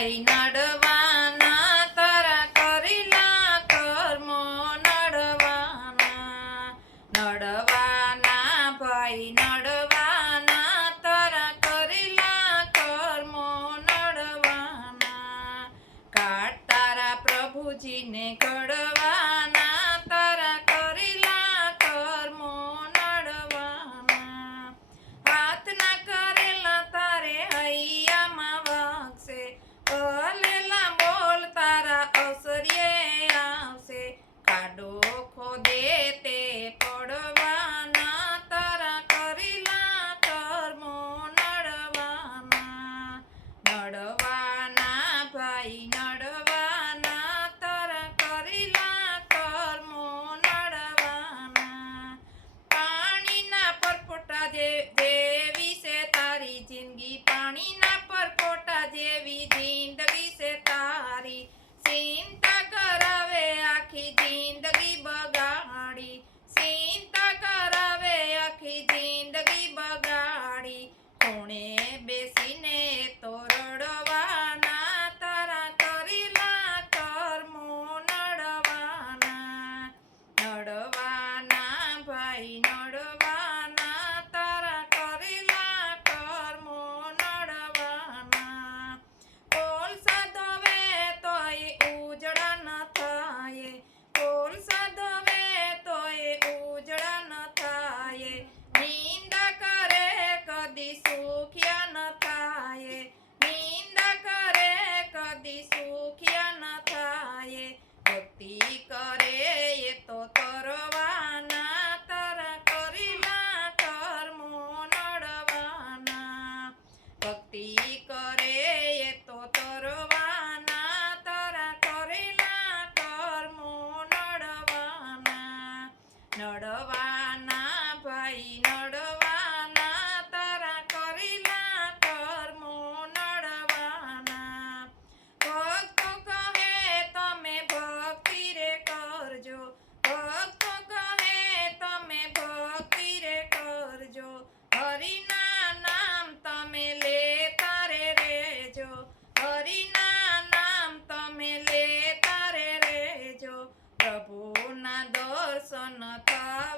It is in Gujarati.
ભાઈ નડવાના તારા કરેલા કર્મો નડવાના ભાઈ નડવાના તારા કરેલા કર્મો નડવાના કાટ તારા પ્રભુજીને ઘડવાના તારા કરેલા કર્મો નડવાના હાથના કરેલા તારે હૈયામાં વાગશે ભલેલા બોલ તારા અવસર્યે આવશે ખાડો ખોદે તે પડવાના તારા કરેલા કર્મો નડવાના ભાઈ નડવાના તારા કરેલા કર્મો નડવાના પાણીના પરપોટા જેવી છે તારી જિંદગી પાણીના પરપોટા જેવી જિંદગી છે તારી ચિંતા કરાવે આખી જિંદગી બગાડી ચિંતા કરાવે આખી જિંદગી બગાડી ખૂણે બેસીને તો રડવાના તારા કરેલા કર્મો નડવાના ભાઈ નડવાના તારા કરેલા કર્મો નડવાના કોલસા ધોવે તોય ઉજળા ન થાય કોલસા ધોવે તોય ઉજળા ન થાય નિંદા કરે કદી સુખ્યા ન થાય નિંદા કરે કદી સુખ્યા ન થાય ભક્તિ કરે એ તો તરવાના તારા કરેલા કર્મો નડવાના ભક્તિ કરે એ તો તરવાના તારા કરેલા કર્મો નડવાના ભાઈ નડવાના તારા કરેલા કર્મો નડવાના ભક્તો કહે તમે ભક્તિ રે કરજો ભક્તો કહે તમે ભક્તિ રે કરજો હરિના નામ તમે લેતા રે રેજો હરિના નામ તમે લેતા રે રેજો પ્રભુના દર્શન થાય